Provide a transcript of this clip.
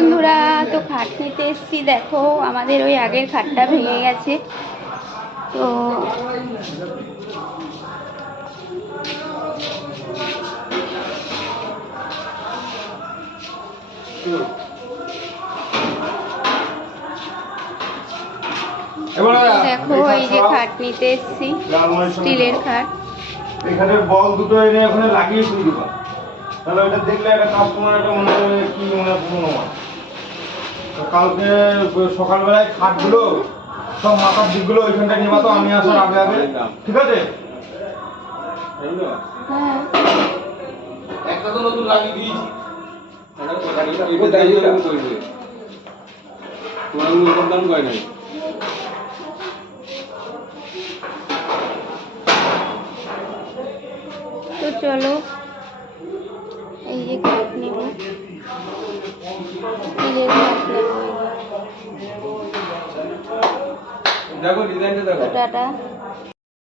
বন্ধুরা, তো খাট নিতে এসেছি। দেখো আমাদের ওই আগের খাটটা ভেঙে গেছে, তো দেখো এই যে খাট নিতে এসেছি, স্টিলের খাট। এখানে বল দুটো এনে ওখানে লাগিয়ে শুয়ে দিবা, তাহলে ওটা দেখলে একটা কাস্টমার একটা মনে হবে কি মনে পুরোনো মাল। কালকে সকালবেলায় খাটগুলো সব মাথার দিকগুলো ওইখানটা নিবা, তো আমি আসার আগে আগে, ঠিক আছে? হ্যাঁ, একটা তো নতুন লাগিয়ে দিয়েছি। তো চলো এই যে খাট নেব, স্টিলের খাট নেব। দেখো ডিজাইনটা দেখো। টাটা।